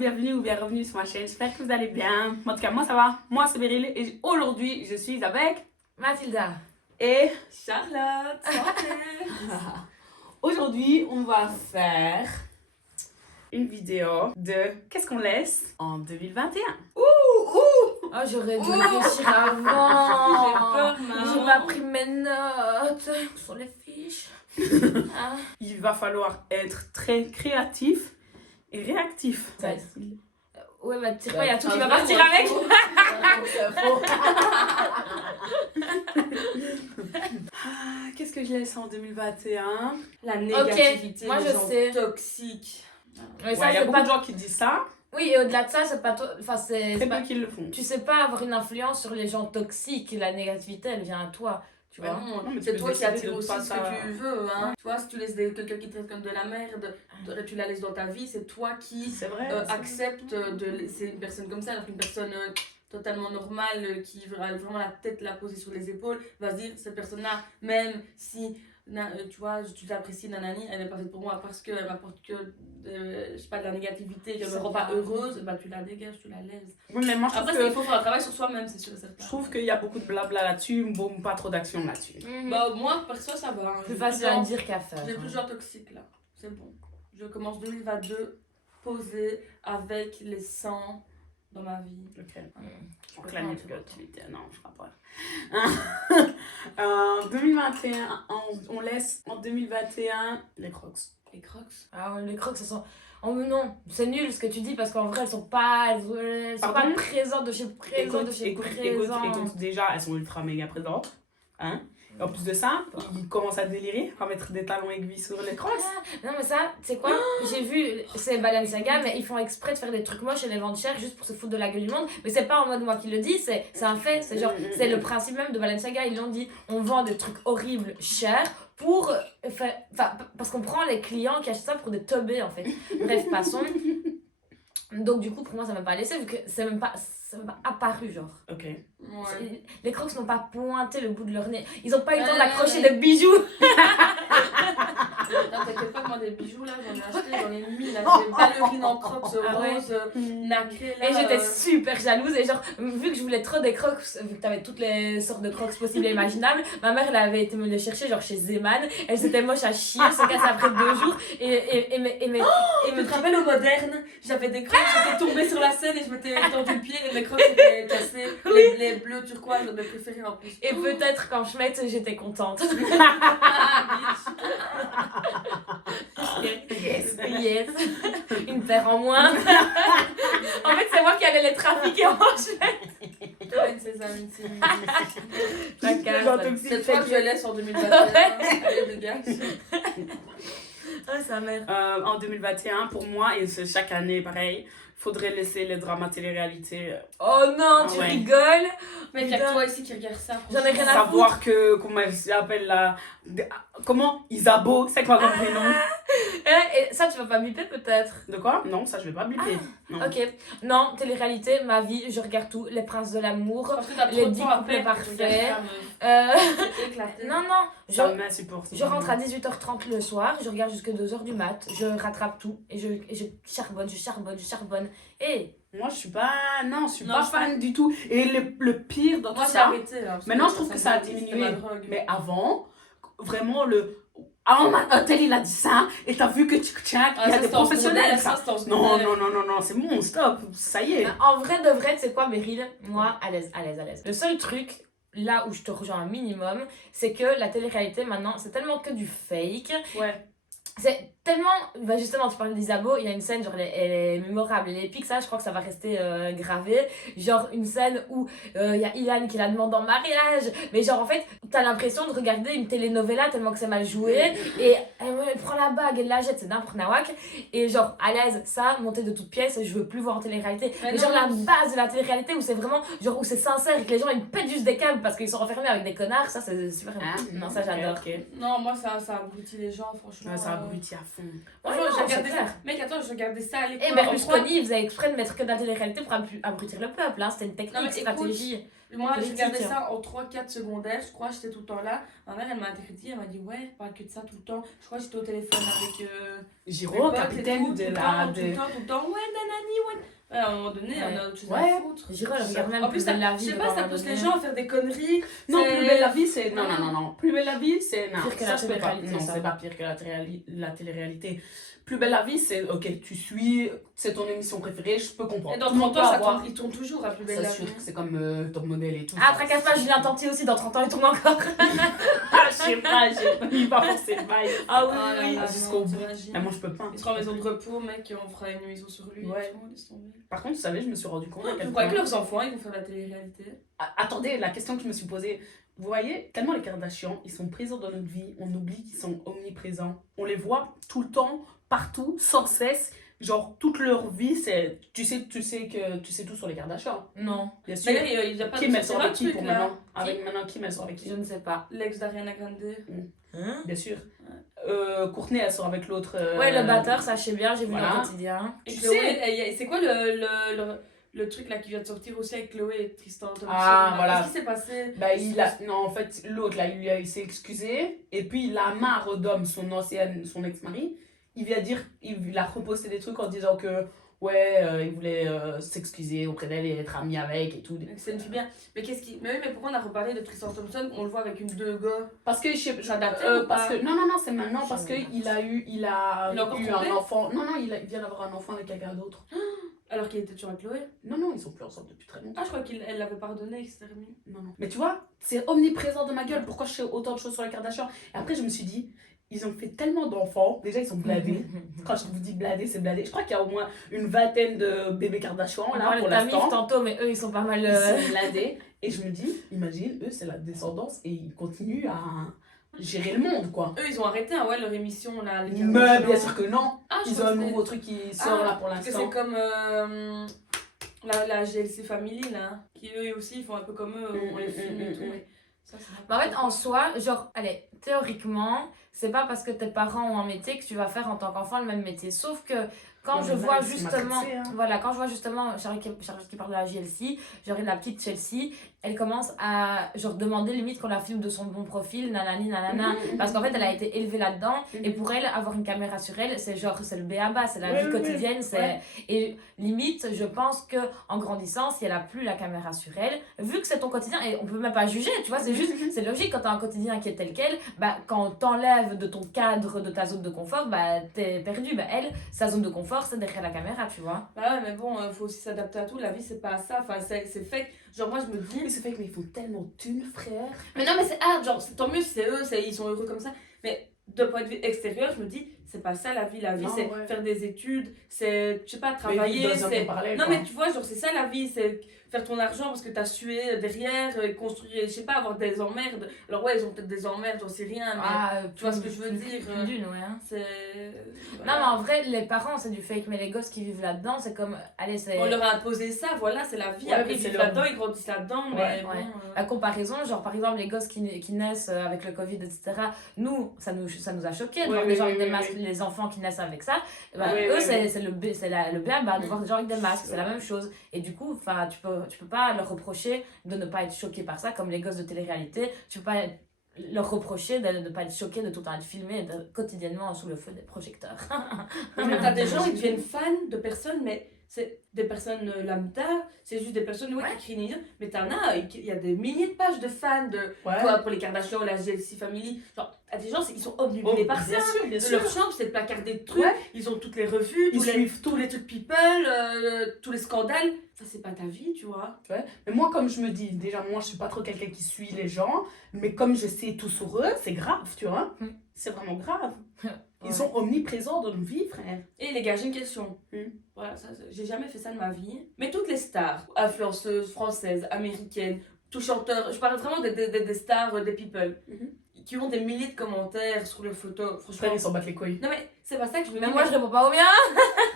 bienvenue ou bienvenue sur ma chaîne, j'espère que vous allez bien. En tout cas, moi ça va, moi c'est Beryl et aujourd'hui je suis avec Mathilda et Charlotte, santé. Aujourd'hui on va faire une vidéo de qu'est-ce qu'on laisse en 2021. Oh, j'aurais dû réfléchir avant. J'ai peur, maman. J'ai pas pris mes notes. Où sont les fiches? Ah. Il va falloir être très créatif et réactif. Ça, ouais, bah tire pas, il y a tout qui va partir avec. Qu'est-ce que je laisse en 2021? La négativité, moi, les je gens sais. toxiques. Mais Ouais, ça, il y a c'est beaucoup pas. de gens qui disent ça, Oui, et au-delà de ça, c'est pas toi. Enfin, c'est très pas. peu qui le font. Tu sais pas avoir une influence sur les gens toxiques. La négativité, elle vient à toi. Tu vois? Non, Non, mais tu c'est peux toi qui décider attires de aussi pas ce ça. que tu veux. Hein. Tu vois, si tu laisses quelqu'un qui te traite comme de la merde, tu la laisses dans ta vie, c'est toi qui C'est vrai. accepte de laisser une personne comme ça, alors qu'une personne totalement normale qui a vraiment la tête la posée sur les épaules va se dire cette personne-là, même si tu vois, tu l'apprécies, nanani, elle n'est pas faite pour moi parce qu'elle m'apporte que je sais pas, de la négativité, qu'elle me rend pas heureuse, bah tu la dégages, tu la laisses. Oui, mais moi je trouve Après, il que faut faire un travail sur soi-même, c'est sûr et certain. je trouve qu'il y a beaucoup de blabla là-dessus, bon, pas trop d'action là-dessus. Bah, moi, perso, ça va. Hein. Plus J'ai facile à dire qu'à faire. J'ai plus de gens toxiques là, c'est bon. Je commence 2022 posée avec les 100 dans ma vie. Ok. Je peux crois que pas la en négativité, non, je crois pas. En 2021, on laisse en 2021 les crocs. Les crocs. Ah ouais, les crocs, ça sent. Oh mais non, c'est nul ce que tu dis parce qu'en vrai elles sont pas Par contre, présentes de chez présent de chez présent. Écoute, déjà, elles sont ultra méga présentes. Hein? Et en plus de ça, ils commencent à délirer, à mettre des talons aiguilles sur les crocs. Non mais ça, c'est quoi? J'ai vu, c'est Balenciaga, mais ils font exprès de faire des trucs moches et les vendre cher juste pour se foutre de la gueule du monde. Mais c'est pas en mode moi qui le dis, c'est un fait. C'est genre, c'est le principe même de Balenciaga. Ils l'ont dit, on vend des trucs horribles cher pour faire, enfin parce qu'on prend les clients qui achètent ça pour des teubés en fait. Bref, passons. Donc du coup pour moi ça m'a pas laissé vu que ça m'a pas apparu genre. Ok. Ouais. Les crocs n'ont pas pointé le bout de leur nez. Ils ont pas eu le temps Ouais, d'accrocher ouais. des bijoux. Non, t'inquiète pas que moi des bijoux là, j'en ai acheté, j'en ai mis là, des ballerines en crocs Ah ouais. roses, nacrées là. Et j'étais super jalouse et genre vu que je voulais trop des crocs, vu que t'avais toutes les sortes de crocs possibles et imaginables, ma mère elle avait été me les chercher genre chez Zeman, elle s'était moche à chier, elle se casse après 2 jours et Je te rappelle au moderne, j'avais des crocs, j'étais tombée sur la scène et je m'étais tendu le pied et mes crocs étaient cassés, les bleus turquoise, mes préférés en plus. et peut-être quand je mette j'étais contente. Yes. Yes. Une paire en moins. En fait c'est moi qui allais les trafiquer en cheveux. Toi, une sésame, une sésame. La Genre casse. toxique, Cette fois que je laisse en 2021, allez dégage. Ah sa mère. En 2021, pour moi, et c'est chaque année pareil, faudrait laisser les dramas télé-réalité. Oh non, tu Ouais. rigoles. Mec, il y a que toi ici qui regarde ça. J'en ai rien à Savoir que, comment elle s'appelle là, comment Isabeau, c'est quoi comme prénom? Et ça tu vas pas biper peut-être. De quoi? Non, ça je vais pas biper. Non. Ok, non, télé-réalité, ma vie, je regarde tout, Les Princes de l'amour, Parce que t'as Les trop de 10 temps à couples perdre, parfaits. tu regardes ça, euh, non. non, non, Ça m'insupporte. je rentre à 18h30 le soir, je regarde jusqu'à 2h du mat, je rattrape tout et je charbonne, je charbonne. Et Moi je suis pas, non, je suis Non, pas je fan du tout. Et le pire dans Moi, tout j'ai ça, arrêté là. parce maintenant que je trouve que ça ça a me- c'était diminué. ma drogue. Mais avant, vraiment un tel il a dit ça et t'as vu que tu tiens, Ah, il y a ça, des c'était en professionnels secondaire, ça. c'était en Non, secondaire. non, c'est bon, stop, ça y est. en vrai de vrai, tu sais quoi, Meryl, moi, à l'aise. Le seul truc, là où je te rejoins un minimum, c'est que la télé-réalité maintenant, c'est tellement que du fake. Ouais. C'est tellement. Bah justement, tu parlais d'Isabeau, il y a une scène, genre, elle est mémorable, elle est épique, ça, je crois que ça va rester gravé. Genre, une scène où il y a Ilan qui la demande en mariage. Mais, genre, en fait, t'as l'impression de regarder une telenovela tellement que c'est mal joué. Et elle prend la bague, elle la jette, c'est n'importe nawak. Et, genre, à l'aise, ça, monter de toutes pièces, je veux plus voir en télé-réalité. Mais, genre, la base de la télé-réalité où c'est vraiment. Genre, où c'est sincère et que les gens ils pètent juste des câbles parce qu'ils sont enfermés avec des connards, ça, c'est super. Non, ça, j'adore. Ok. Non, moi ça abrutit les gens, franchement. Ouais, ça abrutit à fond. Franchement, Ouais, non, j'ai regardé c'est ça. clair. Mec, attends, je regardais ça à l'école. Et en Berlusconi, quoi il faisait exprès de mettre que de la télé-réalité pour abrutir le peuple, hein. C'était une Non, technique, mais écoute, stratégie. Moi, je regardais Critique, ça en 3-4 secondaires, je crois, j'étais tout le temps là. Ma mère, elle m'a critiqué, elle m'a dit, ouais, parle que de ça tout le temps. Je crois que j'étais au téléphone avec mes Giro, potes et capitaine tout, de tout le la. temps, tout le temps, ouais, nanani, ouais. Ouais, à un moment donné, on a autre chose à foutre. Giro, elle regarde même En plus, plus belle la je vie. sais de pas, ça Barbara pousse les Donner. gens à faire des conneries. Non, C'est- plus belle la vie, c'est. Non, Ouais. non, non, non. Plus belle la vie, c'est. Non, Pire que ça, la je peux pas. télé-réalité, Non, ça. c'est pas pire que la télé-réalité. Plus belle la vie, c'est. Ok, tu suis, c'est ton émission préférée, je peux comprendre. Et dans Tout le 30 monde ans, peut ça avoir. tourne, il tourne toujours à plus belle C'est la sûr vie. que c'est comme Top Model et tout. Ah, ça, tracasse pas, c'est- Julien Tanti aussi, dans 30 ans, il tourne encore. Ah, je sais pas, j'ai pas forcé le bail. Ah oui, Ah là oui. là, jusqu'au non, bout. t'imagines. Mais moi, je peux pas. Il sera en maison de repos, mec, on fera une émission sur lui. Ouais. et tout, laisse tomber. Par contre, vous savez, je me suis rendu compte à Je quel crois que point. leurs enfants, ils vont faire la télé-réalité. Attendez, la question que je me suis posée. Vous voyez, tellement les Kardashians, ils sont présents dans notre vie, on oublie qu'ils sont omniprésents. On les voit tout le temps, partout, sans cesse. Genre, toute leur vie, c'est. Tu sais tout sur les Kardashians. Non, Bien sûr. D'ailleurs, il n'y a pas Kim, de elle sort c'est avec un qui truc pour là. maintenant Avec maintenant, Kim, elle sort avec qui je ne sais pas. L'ex d'Ariana Grande. Hein? Bien sûr. Courtney, elle sort avec l'autre. Ouais, le batteur, ça je sais bien, j'ai vu voilà. dans le quotidien. Et Tu Chloé, sais- c'est quoi le truc là qui vient de sortir aussi avec Chloé et Tristan Thompson Ah, là. voilà. Qu'est-ce qui s'est passé? Bah, non, en fait, l'autre, là, il s'est excusé. Et puis, il a marre d'homme, son ex-mari. Il a reposté des trucs en disant que, ouais, il voulait s'excuser auprès d'elle et être ami avec et tout. C'est une fille bien. Mais qu'est-ce qui. Mais oui, mais pourquoi on a reparlé de Tristan Thompson? On le voit avec une deux gars. Parce que, je sais C'est adapté ou parce pas? que, non, c'est maintenant, parce Je sais qu'il a Il a encore eu trompé? un enfant. Non, il vient d'avoir un enfant avec quelqu'un d'autre. Alors qu'il était toujours avec Chloé. Non, ils sont plus ensemble depuis très longtemps. Ah, je crois qu'elle l'avait pardonné et que c'était remis. Non. Mais tu vois, c'est omniprésent de ma gueule. Pourquoi je sais autant de choses sur les Kardashians? Et après, je me suis dit, ils ont fait tellement d'enfants. Déjà, ils sont bladés. Quand je vous dis bladé, c'est bladé. Je crois qu'il y a au moins une vingtaine de bébés Kardashians On là parlait pour de Tamif l'instant. tantôt, mais eux ils sont pas mal. Ils sont bladés. Et je me dis, imagine, eux, c'est la descendance et ils continuent à gérer le monde, quoi. Eux, ils ont arrêté, hein, ouais, leur émission là. les Mais Kardashians. bien sûr que non. Ah, je Ils ont crois un que c'était- nouveau truc qui sort là pour Parce que l'instant. c'est comme la GLC Family là, qui eux aussi ils font un peu comme eux, on les filme et tout. Mais ça, c'est Bah, en fait, n'importe en soi, genre, allez, théoriquement, c'est pas parce que tes parents ont un métier que tu vas faire en tant qu'enfant le même métier. Sauf que quand Mais je même, vois c'est justement, matrixé, hein. voilà, quand je vois justement Charlie qui parle de la GLC, genre la petite Chelsea, elle commence à genre demander limite qu'on la filme de son bon profil, nanani, nanana, parce qu'en fait elle a été élevée là-dedans et pour elle avoir une caméra sur elle, c'est genre c'est le b.a.-ba, c'est la Ouais, vie ouais, quotidienne, c'est ouais. et limite je pense que en grandissant si elle a plus la caméra sur elle, vu que c'est ton quotidien et on peut même pas juger, tu vois, c'est juste c'est logique quand t'as un quotidien qui est tel quel, bah quand on t'enlève de ton cadre, de ta zone de confort, bah t'es perdu, bah elle sa zone de confort c'est derrière la caméra, tu vois. Bah ouais, mais bon, faut aussi s'adapter à tout. La vie, c'est pas ça. Enfin, c'est fake. Genre, moi, je me dis. Mais c'est fait que mais ils font tellement de thunes, frère. Mais non, mais c'est hard. Genre, tant mieux si c'est eux, ils sont heureux comme ça. Mais de point de vue extérieur, je me dis, c'est pas ça la vie. La vie, Non, c'est ouais. faire des études, c'est, je sais pas, Mais travailler. vivre dans un C'est... monde parallèle, Non, quoi. mais tu vois, genre, c'est ça la vie. C'est faire ton argent parce que t'as sué derrière, construire, je sais pas, avoir des emmerdes. Alors, ouais, ils ont peut-être des emmerdes, j'en sais rien. Mais tu vois ce que je veux dire, Plus d'une, ouais. Hein. c'est. Non, mais en vrai, les parents, c'est du fake, mais les gosses qui vivent là-dedans, c'est comme. Allez, c'est. On leur a imposé ça, voilà, c'est la vie. Ouais, Après, mais ils c'est vivent leur- là-dedans, ils grandissent là-dedans, mais Ouais, bon. ouais. La comparaison, genre par exemple, les gosses qui naissent avec le Covid, etc., nous, ça nous a choqués de Ouais, voir oui, des gens oui, avec des oui, masques, oui. les enfants qui naissent avec ça. Bah, Oui, eux, oui, c'est oui. c'est le b.a.-ba de voir des gens avec des masques, c'est la même chose. Et du coup, tu peux pas leur reprocher de ne pas être choqués par ça, comme les gosses de télé-réalité. Tu peux pas leur reprocher de ne pas être choqués de tout le temps être filmés quotidiennement sous le feu des projecteurs. Mais t'as des gens, ils deviennent fans de personnes, mais c'est des personnes lambda, c'est juste des personnes ouais, qui crient, mais t'en as, il y a des milliers de pages de fans de Ouais. quoi, pour les Kardashians, la GLC Family. Genre, t'as des gens, ils sont obnubilés par ça. Bien sûr, bien sûr. Leur chambre, c'est placardé de trucs, Ouais. ils ont toutes les revues, Ils tous les, suivent tous les trucs people, tous les scandales. Ça, c'est pas ta vie, tu vois. Ouais. Mais moi, comme je me dis, déjà, moi, je suis pas trop quelqu'un qui suit les gens, mais comme je sais tout sur eux, c'est grave, tu vois. Mm. C'est vraiment grave. Ils Ouais. sont omniprésents dans nos vies, frère. Et les gars, j'ai une question. Voilà, ça, j'ai jamais fait ça de ma vie. Mais toutes les stars, influenceuses, françaises, américaines, tout chanteurs, je parle vraiment des stars, des people, qui ont des milliers de commentaires sur leurs photos. Frère, Franchement. ils s'en battent les couilles. Non, mais c'est pas ça que je me dis. Mais moi, je réponds pas aux miens.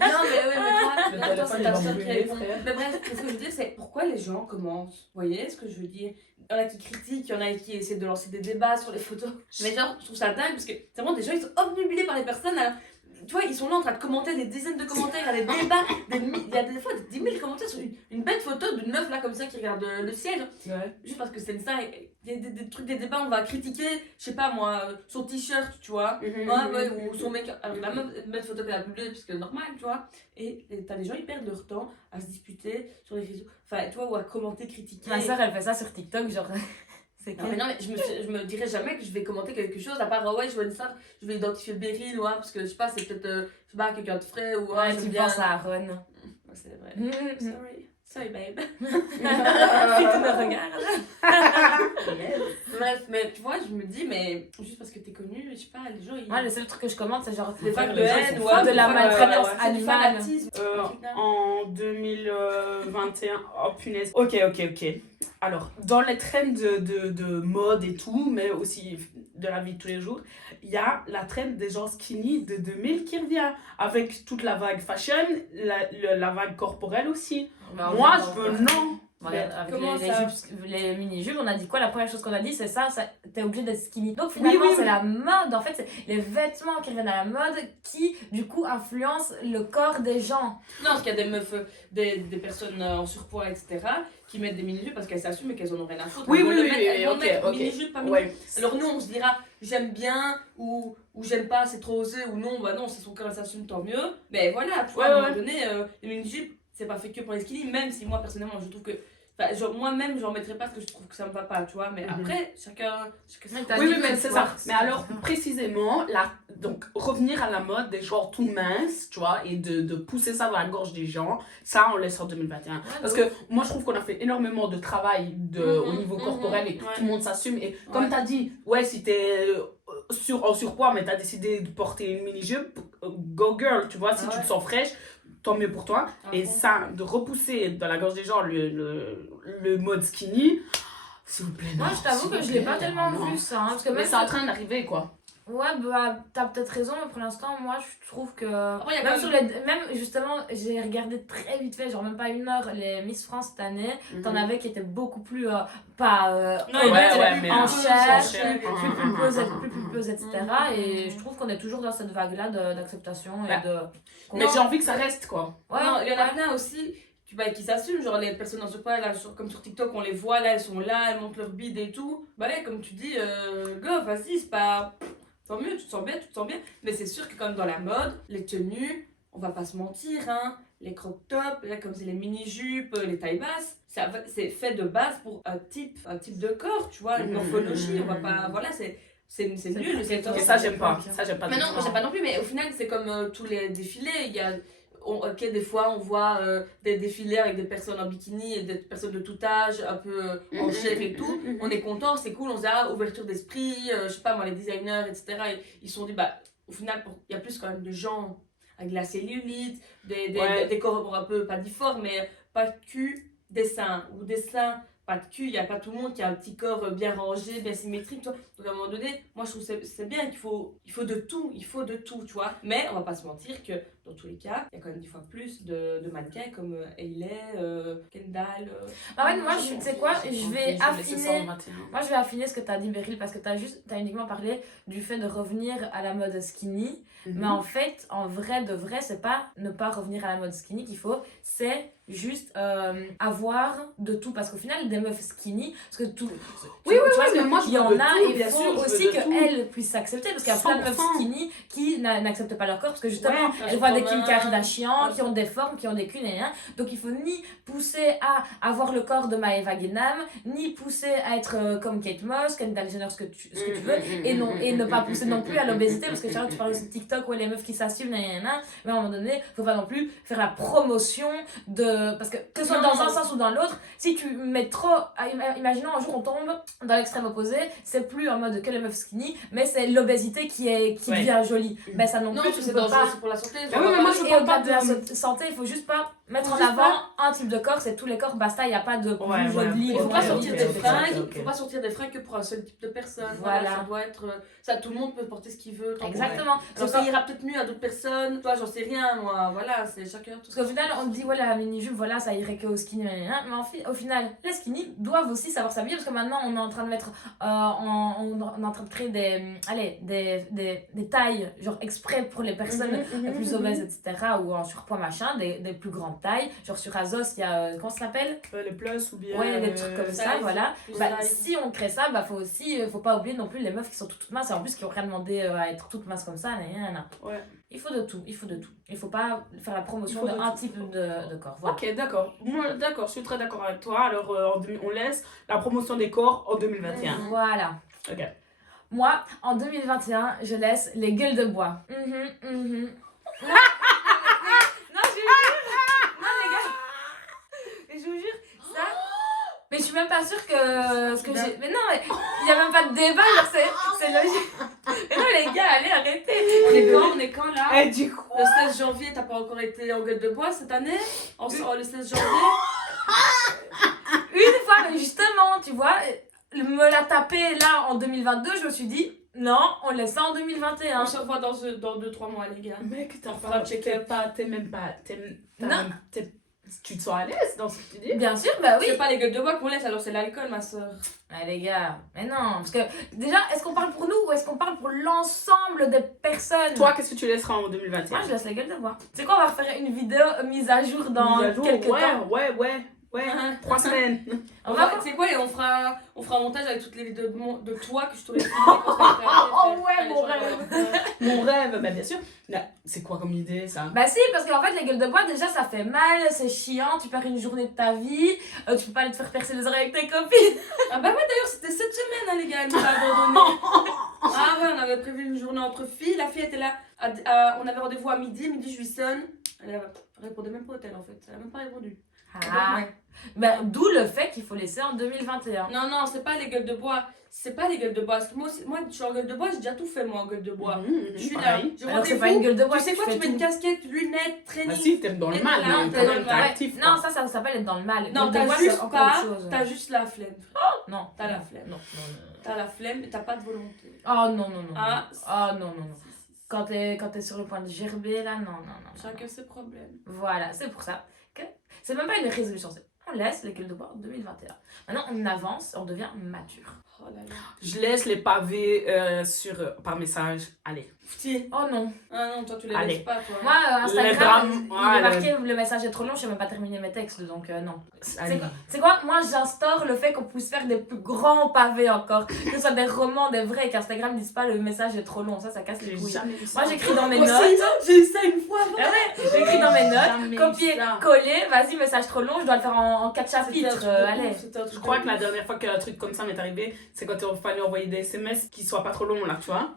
Non, mais ouais, mais toi, Le là, toi, téléphone, c'est il ta va soeur qui brûler, répond. frère. Mais bref, ce que je veux dire, c'est pourquoi les gens commencent. Vous voyez ce que je veux dire? Il y en a qui critiquent, il y en a qui essaient de lancer des débats sur les photos. Mais genre, je trouve ça dingue parce que c'est vraiment des gens, ils sont obnubilés par les personnes. Alors, tu vois, ils sont là en train de commenter des dizaines de commentaires, il y a des débats, il y a des fois 10 000 commentaires sur une bête photo d'une meuf là comme ça qui regarde le ciel. Ouais. Juste parce que c'est une star, il y a des trucs, des débats, on va critiquer, je sais pas moi, son t-shirt, tu vois, ou son make-up. Alors la meuf photo qu'elle a publiée, parce que normal, tu vois. Et t'as des gens, ils perdent leur temps à se disputer sur les réseaux, enfin, tu vois, ou à commenter, critiquer. Ma soeur, elle fait ça sur TikTok, genre. C'est Non, mais non, mais je me dirais jamais que je vais commenter quelque chose, à part, ouais, je vois une star, je vais identifier Beryl, ouais, parce que je sais pas, c'est peut-être, je sais pas, quelqu'un de frais, ou Ouais, j'aime tu bien. penses à Aaron. Ouais, c'est vrai. Sorry, babe. Si tu me regardes. Bref, mais tu vois, je me dis, mais juste parce que t'es connu, je sais pas, les gens, ils. Moi, le seul truc que je commente, c'est genre Les vagues de les gens, ils haine, sont ouais, fans de la ouais, maltraitance c'est du animale. fanatisme. En 2021, oh punaise. Ok. Alors, dans les trends de mode et tout, mais aussi de la vie de tous les jours, il y a la trend des gens skinny de 2000 qui revient, avec toute la vague fashion, la vague corporelle aussi. Bah, Moi, je veux non. Regarde, avec Comment les ça jupes, les mini-jupes, on a dit quoi? La première chose qu'on a dit, c'est ça, t'es obligé d'être skinny. Donc finalement, Oui. c'est la mode. En fait, c'est les vêtements qui reviennent à la mode qui, du coup, influencent le corps des gens. Non, parce qu'il y a des meufs, des personnes en surpoids, etc., qui mettent des mini-jupes parce qu'elles s'assument et qu'elles en ont rien à foutre. Oui, Elles vont ok, mettre ok. mini-jupe, pas Ouais. mini-jupe. Alors nous, on se dira, j'aime bien, ou j'aime pas, c'est trop osé, ou non, bah non, c'est son corps, elle s'assume, tant mieux. Mais voilà, tu vois, à un moment donné, les mini-jupes, c'est pas fait que pour les skinny, même si moi, personnellement, je trouve que. Enfin, genre, moi-même, j'en mettrais pas parce que je trouve que ça me va pas, tu vois. Mais après, chacun Oui, mais c'est ça. Mais alors, précisément, donc, revenir à la mode des genres tout minces, tu vois, et de pousser ça dans la gorge des gens, ça, on laisse en 2021. Parce que moi, je trouve qu'on a fait énormément de travail au niveau corporel et que tout le monde s'assume. Et comme tu as dit, ouais, si t'es en surpoids, mais tu as décidé de porter une mini-jupe, go girl, tu vois, si tu te sens fraîche, tant mieux pour toi. Et ça, de repousser dans la gorge des gens le mode skinny, s'il vous plaît. Moi, je t'avoue que je l'ai pas tellement vu ça. Parce que mais même c'est en train d'arriver, quoi. Ouais, bah, t'as peut-être raison, mais pour l'instant, moi, je trouve que. Après, y a même, quand même, justement, j'ai regardé très vite fait, genre même pas une heure, les Miss France cette année. T'en avais qui étaient beaucoup plus. Pas. Non, honnêtes, mais en chair, chair. plus pulpeuse, etc. Et je trouve qu'on est toujours dans cette vague-là d'acceptation et de. Mais j'ai envie que ça reste, quoi. Ouais, non, il y en a plein aussi qui s'assument, genre les personnes en surpoids, là, comme sur TikTok, on les voit, là, elles sont là, elles montrent leur bide et tout. Bah ouais, comme tu dis, go, vas-y, c'est pas. Tant mieux, tu te sens bien. Mais c'est sûr que comme dans la mode, les tenues, on va pas se mentir, hein, les crop tops, là, comme c'est les mini-jupes, les tailles basses, c'est fait de base pour un type de corps, tu vois, une morphologie, on va pas. Voilà, c'est nul. Et ça, j'aime pas. Mais non, moi, j'aime pas non plus, mais au final, c'est comme tous les défilés, il y a. Des fois on voit des défilés avec des personnes en bikini et des personnes de tout âge, un peu en chair et tout. On est content, c'est cool, on se dit ouverture d'esprit, je sais pas moi, les designers, etc. Ils se sont dit, bah au final, il y a plus quand même de gens avec de la cellulite, des corps un peu pas difformes, mais pas de cul, des seins, ou des seins. Pas de cul, il n'y a pas tout le monde qui a un petit corps bien rangé, bien symétrique, toi. Donc à un moment donné, moi je trouve que c'est bien qu'il faut de tout, tu vois. Mais on va pas se mentir que dans tous les cas, il y a quand même 10 fois plus de mannequins comme Hailey, Kendall. Ah ouais, moi, tu sais quoi, je vais affiner. Moi, je vais affiner ce que tu as dit, Beryl, parce que tu as uniquement parlé du fait de revenir à la mode skinny. Mais en fait, en vrai de vrai, c'est pas ne pas revenir à la mode skinny qu'il faut, c'est juste avoir de tout. Parce qu'au final, des meufs skinny, parce que tout. Oui, mais moi, il y en a, et il faut aussi qu'elles puissent s'accepter. Parce qu'il y a plein de meufs skinny qui n'acceptent pas leur corps. Parce que justement, elles voient des Kim Kardashian qui ont des formes, qui ont des culs, et rien. Donc il faut ni pousser à avoir le corps de Maëva Guénam, ni pousser à être comme Kate Moss, Kendall Jenner, ce que tu veux, et ne pas pousser non plus à l'obésité, parce que tu parles aussi de TikTok, ouais, les meufs qui s'assument, mais à un moment donné, faut pas non plus faire la promotion de. Parce que ce soit dans un sens ou dans l'autre, si tu mets trop. Imaginons un jour on tombe dans l'extrême opposé, c'est plus en mode que les meufs skinny, mais c'est l'obésité qui devient jolie. Ben ça non plus, tu c'est peux dangereux pas. pour la santé. Oui, mais moi je Et parle au-delà pas de la santé, il faut juste pas mettre en Juste avant un type de corps, c'est tous les corps, basta, il n'y a pas de plus Ouais, joli. Il faut Ok, pas ok, sortir ok, des ok, fringues, ok. faut pas sortir des fringues que pour un seul type de personne. Voilà. Ça doit être. Ça, tout le monde peut porter ce qu'il veut. tant qu'on- Exactement. Genre, ça ira peut-être mieux à d'autres personnes. Toi, j'en sais rien, moi. Voilà, c'est chacun. Parce qu'au final, on te dit, voilà, la mini-jupe, voilà, ça irait que au skinny, mais au final, les skinny doivent aussi savoir s'habiller, parce que maintenant, on est en train de mettre, on est en train de créer des tailles, genre exprès pour les personnes les plus obèses, etc., ou en surpoids, machin, des plus grandes tailles. Genre sur Azos, il y a, comment ça s'appelle? Les plus ou bien. Ouais, des trucs comme ça, size, voilà. plus Bah, size. si on crée ça, bah, faut pas oublier non plus les meufs qui sont toutes minces, et en plus qui ont rien demandé à être toutes minces comme ça, Ouais. Il faut de tout. Il faut pas faire la promotion Il faut de d'un tout. type de corps. Voilà. Ok, d'accord. Moi, d'accord, je suis très d'accord avec toi. Alors, on laisse la promotion des corps en 2021. Voilà. Ok. Moi, en 2021, je laisse les gueules de bois. Non, je vous jure. Non, les gars. Mais je vous jure, ça. Mais je suis même pas sûre que ce que j'ai. Mais non, mais il y a même pas de débat, genre, c'est logique. Mais non, les gars, allez, arrêtez. On est quand là? Et du coup. Le 16 janvier, t'as pas encore été en gueule de bois cette année? Le 16 janvier? Une fois, mais justement, tu vois, me la taper là en 2022, je me suis dit, non, on laisse ça en 2021. On se revoit dans 2-3 mois, les gars. Mec, On fera checker. t'es même pas. Non. Tu te sens à l'aise dans ce que tu dis? Bien sûr, bah oui. C'est pas les gueules de bois qu'on laisse, alors c'est l'alcool, ma soeur. Ah, les gars, mais non, parce que déjà, est-ce qu'on parle pour nous ou est-ce qu'on parle pour l'ensemble des personnes? Toi, qu'est-ce que tu laisseras en 2021? Moi, je laisse la gueule de bois. C'est quoi, on va refaire une vidéo mise à jour dans Mise à jour, quelques ouais, temps. ouais. 3 semaines. On va Tu sais quoi, et on fera un montage avec toutes les vidéos de toi que je t'aurais filmé quand t'as été à Oh ouais, mon rêve. Mon rêve, bah bien sûr. Là, c'est quoi comme idée ça? Bah si, parce qu'en fait, les gueules de bois, déjà, ça fait mal, c'est chiant, tu perds une journée de ta vie, tu peux pas aller te faire percer les oreilles avec tes copines. Ah bah ouais, d'ailleurs, c'était cette semaine, hein, les gars, elle nous a abandonnés. Ah ouais, on avait prévu une journée entre filles, la fille était là, on avait rendez-vous à midi je lui sonne, elle répondait même pas au tel en fait, elle a même pas répondu. Ah, bah d'où le fait qu'il faut laisser en 2021. Non, c'est pas les gueules de bois. C'est pas les gueules de bois. Parce que moi, je suis en gueule de bois, j'ai déjà tout fait moi en gueule de bois. Je suis là. pareil. J'ai Alors c'est rendez-vous. pas une gueule de bois, Tu sais quoi, fais tu mets une tout. casquette, lunettes, Bah training. si, t'es dans le Et mal, là, là, t'es quand dans même, le t'es mal. actif. Non, quoi. ça s'appelle être dans le mal. Non, Gueule de bois, t'as c'est juste encore pas. autre chose. T'as juste la flemme. Non. T'as la flemme. Non. T'as la flemme et t'as pas de volonté. Oh non. Ah, Non. Quand t'es sur le point de gerber, là, non. Chacun ses problèmes. Voilà, c'est pour ça que c'est même pas une résolution, c'est on laisse les gueules de bois en 2021. Maintenant, on avance, on devient mature. Oh là là. Je laisse les pavés par message. Allez. Petit. Oh non. Ah non, toi tu les Allez. laisses pas, toi. Moi, Les Instagram, drames, il ouais, est marqué le message est trop long, je sais même pas terminer mes textes, donc non. Allez. C'est quoi? Moi, j'instaure le fait qu'on puisse faire des plus grands pavés encore. Que ce soit des romans, des vrais, qu'Instagram dise pas le message est trop long. Ça casse les J'ai couilles. jamais vu ça. Moi, j'écris dans mes Moi notes. aussi, j'ai eu ça une fois. Ah ouais, j'écris dans mes notes. Jamais Copier, vu ça. coller, vas-y, message trop long, je dois le faire en 4 chapitres. Allez. Je crois que la dernière fois qu'un truc comme ça m'est arrivé, c'est quand il a fallu envoyer des SMS qui soient pas trop longs, là, tu vois.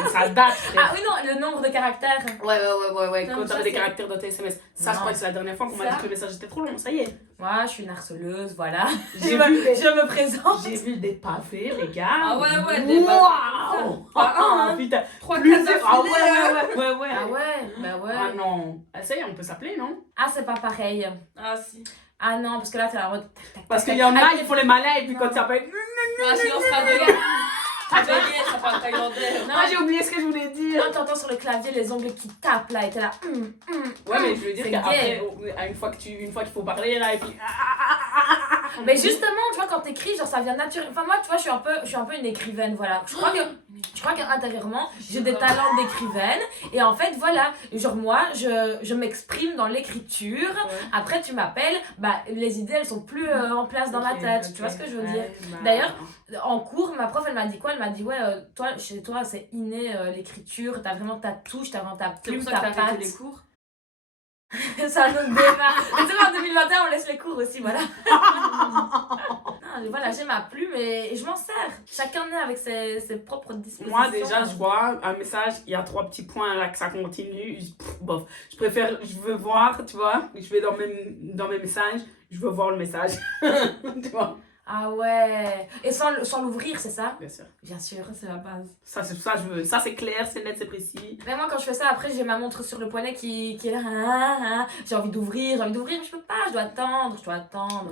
Mais ça date, frère. Ah oui, non, le nombre de caractères. Ouais. Non, Quand ça, t'avais des c'est- caractères dans tes SMS. Ça, je Non. crois que c'est la dernière fois qu'on m'a Ça. dit que le message était trop long, ça y est. Moi, je suis une harceleuse, voilà. J'ai vu des- Je me présente. J'ai vu des pavés, les gars. Ah ouais, des Waouh! Pas un, hein. Putain. 3-4 Plus d'affilée. Ah ouais. Ah ouais, bah ouais. Ah non. Ah, ça y est, on peut s'appeler, non? Ah, c'est pas pareil. Ah si. Ah non, parce que là, t'es en mode. Parce qu'il y en a, Ah, il faut les malins, et puis quand ça s'appelle. Ah si, on sera deux gars. Ah ben yes, ça parle thaïlandais. Non, Ah, j'ai oublié ce que je voulais dire. Quand t'entends sur le clavier les ongles qui tapent là, et t'es là. Ouais, mais je veux dire C'est qu'après, une fois qu'il faut parler, là, et puis. Mais justement, tu vois, quand t'écris, genre ça vient naturellement. Enfin, moi, tu vois, je suis un peu une écrivaine, voilà. Je crois qu'intérieurement, j'ai des talents d'écrivaine. Et en fait, voilà, genre moi, je m'exprime dans l'écriture. Après, tu m'appelles, bah, les idées, elles sont plus en place dans ma tête. Tu vois ce que je veux dire? D'ailleurs, en cours, ma prof, elle m'a dit quoi? Elle m'a dit, ouais, toi, chez toi, c'est inné l'écriture. T'as vraiment ta touche, t'as vraiment ta C'est plume, pour ça ta que t'as patte. arrêté les cours. C'est un autre débat. Mais tu vois, en 2021, on laisse les cours aussi, voilà. Non, voilà, j'ai ma plume et je m'en sers. Chacun est avec ses propres dispositions. Moi, déjà, je vois un message, il y a 3 petits points là que ça continue. Bof. Je veux voir, tu vois. Je vais dans mes messages, je veux voir le message. Tu vois. Ah ouais. Et sans l'ouvrir, c'est ça? Bien sûr. Bien sûr. Ça, c'est la base. Ça, je veux. Ça, c'est clair, c'est net, c'est précis. Mais moi, quand je fais ça, après, j'ai ma montre sur le poignet qui est là. J'ai envie d'ouvrir, mais je peux pas, je dois attendre.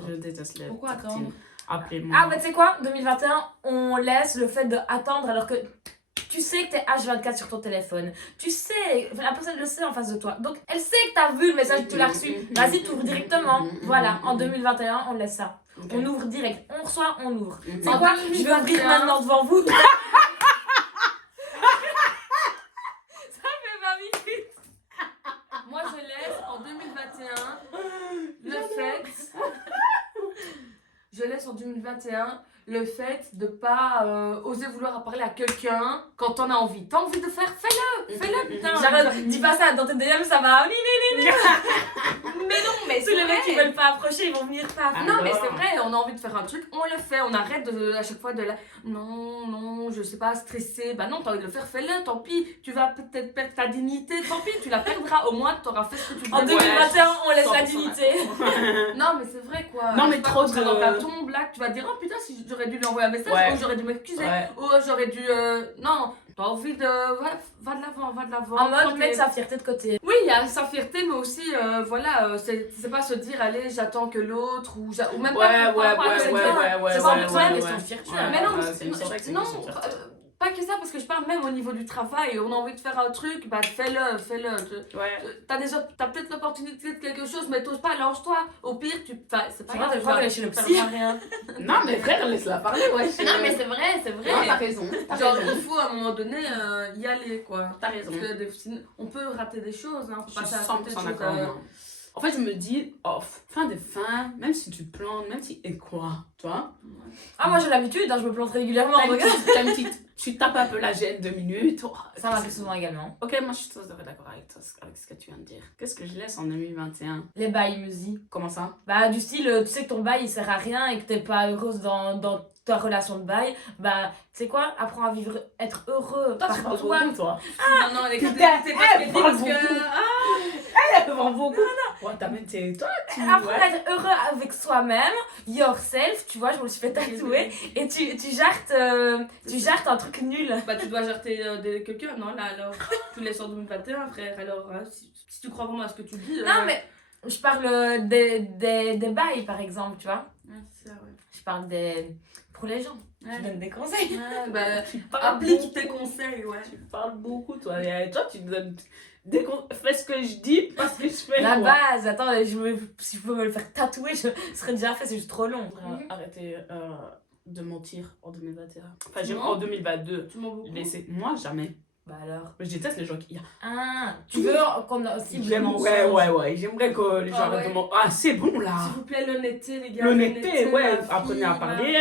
Je déteste les Pourquoi tactiles. attendre? Appelez-moi. Ah, mais tu sais quoi? 2021, on laisse le fait d'attendre alors que tu sais que t'es H24 sur ton téléphone. Tu sais, la personne le sait en face de toi. Donc, elle sait que t'as vu le message que tu l'as reçu. Vas-y, t'ouvres directement. Voilà, en 2021, on laisse ça. Ok. On ouvre direct. On reçoit, on ouvre. Mhm. C'est quoi? En Je vais ouvrir 2021. maintenant devant vous. Ça fait 20 minutes. Moi, je laisse en 2021 le fait. Je laisse en 2021 le fait de pas oser vouloir en parler à quelqu'un quand t'en as envie. T'as envie de faire, fais-le! Fais-le, putain! Genre, dis pas ça dans tes DM, ça va. Mais non, mais Tous c'est les mecs qui vrai! veulent pas approcher, ils vont venir pas. Ah, Non, mais alors. c'est vrai, on a envie de faire un truc, on le fait, on arrête à chaque fois de la. Non, je sais pas, stresser. Bah non, t'as envie de le faire, fais-le, tant pis. Tu vas peut-être perdre ta dignité, tant pis, tu la perdras. Au moins, t'auras fait ce que tu En voulais. 2021, on laisse la 100%. dignité. Non, mais c'est vrai quoi. Non, mais Je sais pas, trop quand tu seras de- dans ta tombe là, tu vas te dire, oh putain, si j'aurais dû lui envoyer un message, Ouais. oh j'aurais dû m'excuser, Ouais. oh j'aurais dû. Non, t'as envie de. Ouais, va de l'avant, va de l'avant. En mode Prends mettre tes- sa fierté de côté. Oui, il y a sa fierté, mais aussi, voilà, c'est pas se dire, allez, j'attends que l'autre, ou même Ouais, pas. ouais, pas ouais, quelqu'un. ouais, C'est ouais, pas ouais, une question ouais, de ouais. fierté. Ouais, Mais non, ouais, c'est vrai que c'est une non, question de fierté. pas que ça, parce que je parle même au niveau du travail. On a envie de faire un truc, bah fais-le. Ouais. T'as peut-être l'opportunité de quelque chose, mais t'oses pas, lance-toi. Au pire, enfin, c'est pas C'est grave. vrai, je t'as vais- aller chez le ça psy. sert à rien. Non, mais frère, laisse-la parler, ouais. Non, mais c'est vrai, c'est Non, vrai. t'as raison. Genre, il faut à un moment donné y aller, quoi. T'as raison. Parce que sinon, on peut rater des choses, hein. Je Faut suis passer à côté de 100% choses, d'accord. moi. En fait, je me dis, fin de fin, même si tu plantes, même si. Et quoi, tu vois? Ah, moi j'ai l'habitude, hein, je me plante régulièrement. T'as une regarde. petite- t'as une petite- Tu tapes un peu la gêne 2 minutes. Oh, Ça m'arrive souvent également. Ok, moi je suis tout à fait d'accord avec toi, avec ce que tu viens de dire. Qu'est-ce que je laisse en 2021? Les bails musique. Comment ça? Bah, du style, tu sais que ton bail il sert à rien et que t'es pas heureuse dans ta relation de bail. Bah, tu sais quoi? Apprends à vivre, être heureux Toi, tu par parles toi. beaucoup, toi. Non, non, les Putain, t'es pas elle dit parle parce que. beaucoup. Ah, Elle parle beaucoup. Ouais, t'as même toi, tu. Apprends ouais. à être heureux avec soi-même, yourself, tu vois, je me le suis fait tatouer. Et tu jartes un truc nul. bah, tu dois jarter quelqu'un, non? Là, alors, tu laisses en 2021, frère. Alors, si tu crois vraiment à ce que tu dis. Non, mais je parle des bails, par exemple, tu vois. Ouais, c'est ça, ouais. Je parle pour les gens. Je Ouais. donne des conseils. Ouais, bah, Tu parles applique beaucoup. tes conseils, ouais. Tu parles beaucoup, toi. Et toi, tu donnes. Fais ce que je dis parce que je fais. La quoi. base, attends, si je peux me le faire tatouer, ce serait déjà fait, c'est juste trop long. Arrêtez de mentir en 2021. Enfin, Tu j'ai mens en 2022. Tu m'en beaucoup. Moi, jamais. Bah alors. Je déteste les gens qui. Ah, tu veux qu'on a aussi Ouais. J'aimerais que les gens Ah arrêtent ouais. de mentir. Ah, c'est bon là. S'il vous plaît, l'honnêteté, les gars. L'honnêteté, ouais. ma fille, Apprenez à ma parler, fille,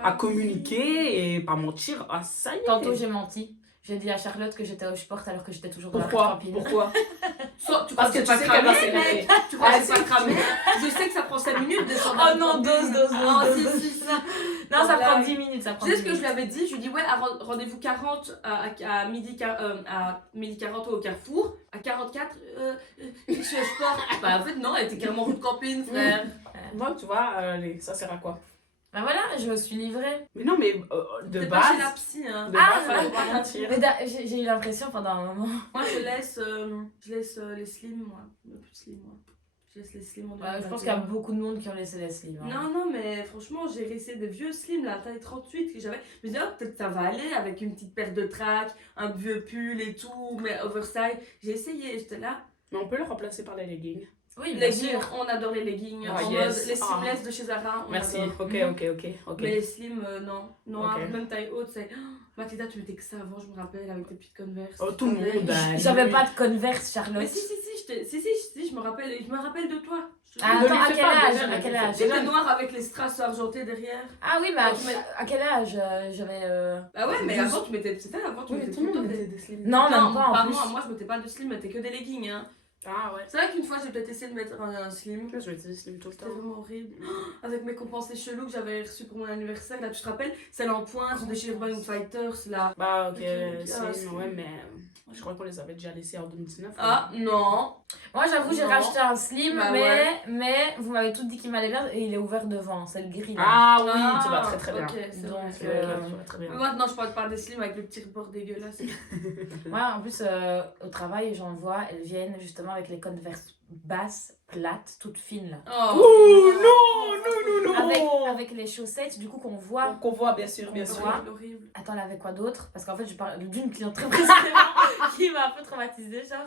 à ma communiquer et pas mentir. Ah, ça y est. Tantôt j'ai menti. J'ai dit à Charlotte que j'étais au sport alors que j'étais toujours dans la Pourquoi campine. Pourquoi Tu Parce que c'est tu pas sais qu'elle va cramé, s'énerver. mec. Tu crois Ah, que c'est pas cramé. Je sais que ça prend 5 minutes de descendre. Oh non, dose. Oh, si. Non, ça Blague. prend 10 minutes, ça prend Tu sais 10 ce que je minutes. lui avais dit? Je lui dis, ouais, rendez-vous 40 à midi 40 au Carrefour. À 44, je suis au sport. Bah, en fait, non, elle était carrément route camping, frère. Moi, tu vois, ça sert à quoi? Bah voilà, je me suis livrée. Mais non, mais de T'es pas chez la base. psy, hein. De Ah, base, faut pas mentir. Mais j'ai eu l'impression pendant un moment. Moi, je laisse les slims, moi. Plus slim, moi. Je laisse les slims en Je pense 2021. qu'il y a beaucoup de monde qui ont laissé les slims. hein. Non, mais franchement, j'ai laissé des vieux slims, la taille 38 que j'avais. Je me disais, oh, peut-être ça va aller avec une petite paire de tracks, un vieux pull et tout, mais oversize. J'ai essayé, j'étais là. Mais on peut le remplacer par les leggings. Oui, bien Leggings, sûr. on adore les leggings. Ah, en yes. mode, les slimless de chez Zara. on Merci. adore. Ok. Mais les slims, non. Noir, Ok. même taille haute, c'est. Oh, Mathilda, tu mettais que ça avant, je me rappelle, avec tes petites Converse. Oh, tout le monde a- J'avais pas de Converse, Charlotte. Mais si, je me rappelle de toi. Ah, Ne attends, lui à fais quel pas, âge déjà, À ne quel lui fais âge pas. J'étais noire avec les strass argentés derrière. Ah oui, mais à quel âge j'avais. Ah ouais, mais 12. avant tu mettais. C'était avant tu Oui, mettais tout le plutôt monde des. était des slims. Non, même pas en plus. Moi je mettais pas de slim, mettais que des leggings. Hein. Ah ouais. C'est vrai qu'une fois j'ai peut-être essayé de mettre un slim. Je vais des slims tout le C'était temps. vraiment horrible. Avec mes compensés chelous que j'avais reçus pour mon anniversaire. Là, tu te rappelles? Celle en pointe de chez Urban Fighters là. Bah, ok, Ok, slim, slim. ouais, mais. Je crois qu'on les avait déjà laissés en 2019. Ah, non. Moi, j'avoue, j'ai Non. racheté un slim, Bah mais, ouais. mais vous m'avez tout dit qu'il m'allait bien et il est ouvert devant, c'est le gris. Là. Ah oui, Ah, tu vas très très bien. ok, c'est Donc, vrai, c'est Ouais, vrai. tu vas très bien. Mais maintenant, je parle pas des slims avec le petit rebord dégueulasse. Moi, en plus, au travail, j'en vois, elles viennent justement avec les Converse basses, plates, toutes fines là. Oh, Oh non. Avec les chaussettes, du coup, qu'on voit. Qu'on voit, bien sûr, bien On sûr. voit. horrible, horrible. Attends, elle avait quoi d'autre? Parce qu'en fait, je parle d'une cliente très précisément qui m'a un peu traumatisée, genre.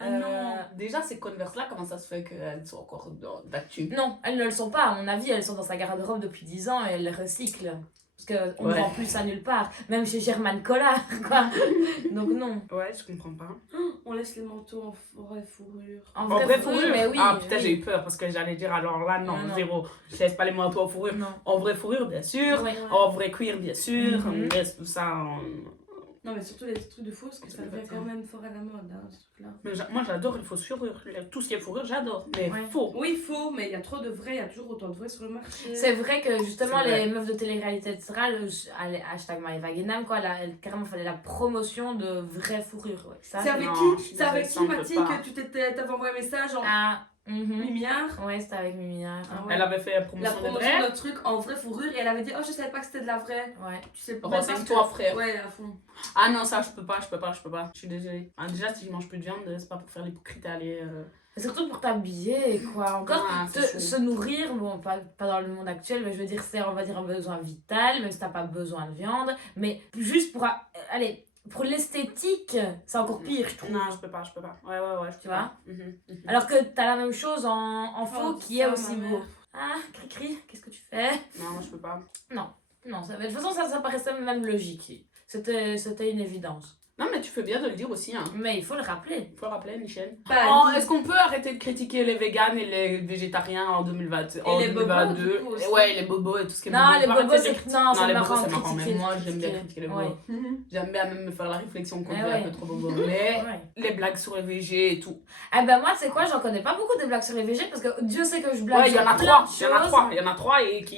Ah non. Déjà, ces Converse-là, comment ça se fait qu'elles sont encore d'actu? Non, elles ne le sont pas, à mon avis, elles sont dans sa garde-robe depuis 10 ans et elle les recycle. Parce qu'on ne Ouais. vend plus ça nulle part, même chez German Collard, quoi. Donc non. Ouais, je comprends pas. On laisse les manteaux en forêt fourrure. En En vrai fourrure? mais oui. Ah putain, oui. j'ai eu peur parce que j'allais dire alors là, non, Non. zéro. Je laisse pas les manteaux en fourrure. Non. En vrai fourrure, bien sûr. Ouais. En vrai cuir, bien sûr. Mhm. On laisse tout ça en... Non, mais surtout les trucs de faux, parce que ça devient quand même fort à la mode, hein, ce truc-là. Mais moi, j'adore les fausses fourrures. Tout ce qui est fourrure, j'adore. Mais Ouais. faux. Oui, faux, mais il y a trop de vrais, il y a toujours autant de vrais sur le marché. C'est vrai que justement, C'est vrai. les meufs de télé-réalité, etc., hashtag MyVaginam, quoi, carrément, fallait la promotion de vraies fourrures. Ouais. Ça, C'est avec Non, qui je suis C'est avec désolée, qui, ça, on peut Mathilde, pas. que tu t'avais envoyé un message en Ah, mhm. lumière? Ouais, c'était avec Mimia. Ah ouais. Elle avait fait la La promotion de promotion vrai. de truc en vraie fourrure et elle avait dit oh je savais pas que c'était de la vraie. Ouais. Tu sais pas. Renseigne-toi, frère. Ouais, à fond. Ah non, ça, je peux pas. Je suis désolée. Ah, déjà, si je mange plus de viande, c'est pas pour faire l'hypocrite à aller... Et surtout pour t'habiller, quoi. Encore, Ah, c'est chaud. se nourrir, bon, pas dans le monde actuel, mais je veux dire, c'est, on va dire, un besoin vital, même si t'as pas besoin de viande. Mais juste pour, allez, pour l'esthétique, c'est encore pire, je trouve. Non, je peux pas. Ouais, je peux Tu pas. Mhm. Alors que t'as la même chose en faux Oh, qui est ça, aussi ma beau. mère. Ah, cri-cri, qu'est-ce que tu fais? Non, moi, je peux pas. Non, de toute façon, ça paraissait même logique. C'était une évidence. Non, mais tu fais bien de le dire aussi, hein. Mais il faut le rappeler. Faut le rappeler, Michel. Pas Oh, Annie. est-ce qu'on peut arrêter de critiquer les véganes et les végétariens en 2020, en les bobos, 2022? du coup, aussi. Ouais, les bobos et tout ce qui est Non, bobo. les Faut bobos, arrêter de c'est critiquer. non, c'est les marrant bobos, de c'est marrant, mais critiquer, moi, de j'aime bien critiquer. critiquer les Ouais. bobos. J'aime bien même me faire la réflexion quand Mais il est ouais. un peu trop bobo. Mais Ouais. les blagues sur les VG et tout. Ah ben moi, tu sais quoi, j'en connais pas beaucoup des blagues sur les VG parce que Dieu sait que je blague Ouais, il y en sur a plein trois. de Il y en a trois et qui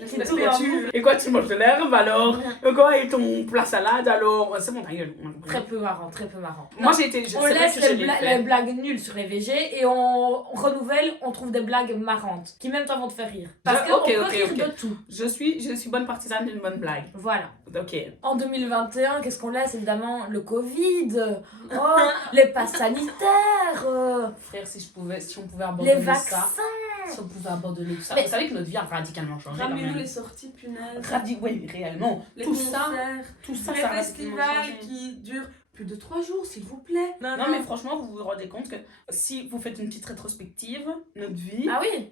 Qui se tournent en dessus. boucle. Et quoi, tu manges de l'herbe alors? Et quoi, et ton plat salade alors? Ouais, c'est bon, ta gueule. Très peu marrant, très peu marrant. Moi, Non, j'ai été. on C'est vrai laisse que je les, l'ai les fait. blagues nulles sur les VG et on renouvelle, on trouve des blagues marrantes qui même temps vont te faire rire. Parce Je- qu'on ok, peut ok, rire ok. de tout. Je suis bonne partisane d'une bonne blague. Voilà. Ok. En 2021, qu'est-ce qu'on laisse? Évidemment, le Covid, oh, les passes sanitaires, Frère, si on pouvait les abandonner ça. vaccins. Si on pouvait abandonner tout ça. Mais- Vous savez que notre vie a radicalement changé quand Ramenez-nous même. les sorties, punaise. Oui, réellement. Les Tout ça, concerts, tout ça, les ça a radicalement festivals changé. qui durent plus de 3 jours, s'il vous plaît. Non, mais franchement, vous vous rendez compte que si vous faites une petite rétrospective, notre vie, Ah oui.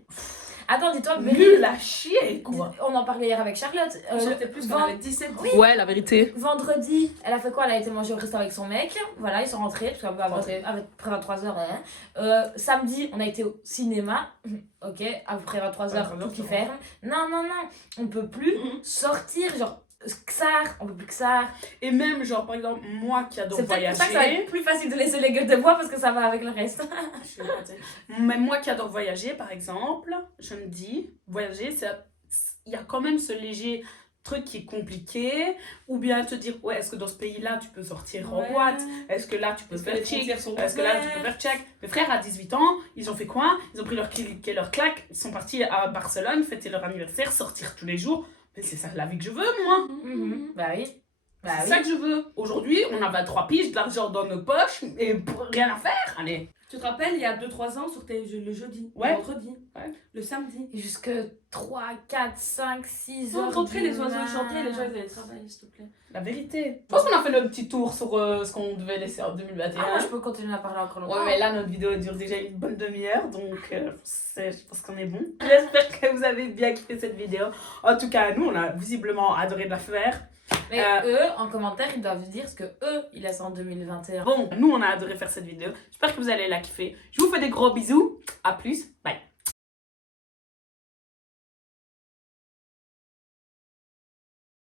Attends, dis-toi, nul à chier, quoi. on en parlait hier avec Charlotte. On le sortait plus quand on avait 17 Oui. Ouais, la vérité. Vendredi, elle a fait quoi? Elle a été manger au resto avec son mec. Voilà, ils sont rentrés, parce qu'à Rentrés. après 23h. Samedi, on a été au cinéma. Ok, après 23h, tout qui c'est ferme. Non, on peut plus sortir, genre, Xar, on peut plus Xar. Et même, genre, par exemple, moi qui adore C'est peut-être pour ça que ça va voyager. être plus facile de laisser les gueules de bois parce que ça va avec le reste. Je sais pas, tu sais. Mais moi qui adore voyager, par exemple, je me dis, voyager, il y a quand même ce léger truc qui est compliqué, ou bien te dire, ouais, est-ce que dans ce pays-là, tu peux sortir en boîte? Est-ce que là, tu peux Est-ce que faire les chic? frontières sont Est-ce que là, tu peux ouvertes? faire check? Mes frères, à 18 ans, ils ont fait quoi? Ils ont pris leur claque, ils sont partis à Barcelone, fêter leur anniversaire, sortir tous les jours. Mais c'est ça la vie que je veux, moi. Bah oui. Bah C'est oui. ça que je veux. Aujourd'hui, on a 23 piges, de l'argent dans nos poches, et rien à faire. Allez. Tu te rappelles, il y a 2-3 ans, sur le jeudi, Ouais. le vendredi, Ouais. le samedi. Et jusque 3, 4, 5, 6 Ils ont heures. rentré, du les oiseaux mat. chantaient, les gens ils allaient travailler, s'il te plaît. La vérité. Je pense qu'on a fait le petit tour sur ce qu'on devait laisser en 2021. Ah, moi, je peux continuer à parler encore longtemps. Ouais, mais là, notre vidéo dure déjà une bonne demi-heure, donc je pense qu'on est bon. J'espère que vous avez bien kiffé cette vidéo. En tout cas, nous, on a visiblement adoré de la faire. Mais eux, en commentaire, ils doivent dire ce que eux, ils laissent en 2021. Bon, nous, on a adoré faire cette vidéo. J'espère que vous allez la kiffer. Je vous fais des gros bisous. À plus. Bye.